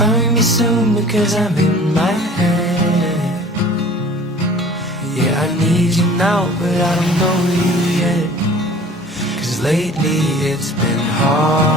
find me soon because I'm in my head. Yeah, I need you now, but I don't know you yet. 'Cause lately it's been hard.